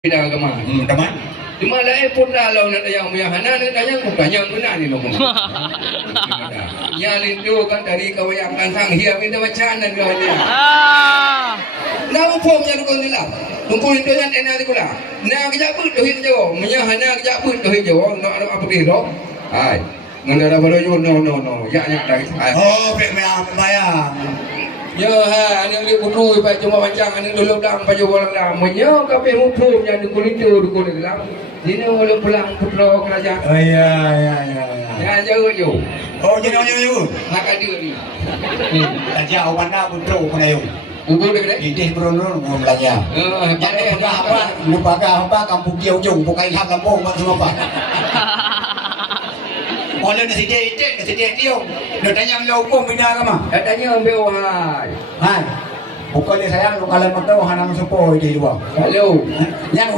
Dah agama. Teman. Di mana pun dalau nak tayang muyahana nak tayang bukannya benar ni nombor. Ya lindu kan dari kawayangan sang hiam ini bacaan dan kau dia. Nama formnya dukun ni lah. Dukun itu yang enak tu lah. Nak kerja apa tu hit jauh. Muyahana kerja apa tu hit jauh. Nak apa dia tu? Hai. Ngandara baru you no. Ya dah. Oh, pek maya. Ya ha, ni dia buku ibat cuma macam ni dulu dang baju orang dah. Menyo kape mupu nya dukun itu dukun dalam. Dina boleh pulang putra kerajaan. Oh ya. Ya jauh je. Oh, jadi you. Hak ada ni. Tadi awan dah betul pun ayo. Buku dia dek. Ini beronor mau belajar. Jadi pegang apa? Lupa apa kampung dia ujung bukan ilham Lampung macam apa. Oleh nasi dia tiung. Nak tanya yang hukum bina agama. Tanya ambil hai. Hai. Bukan dia sayang kalau kalau tahu hanam sepo dia dua. Kalau Yang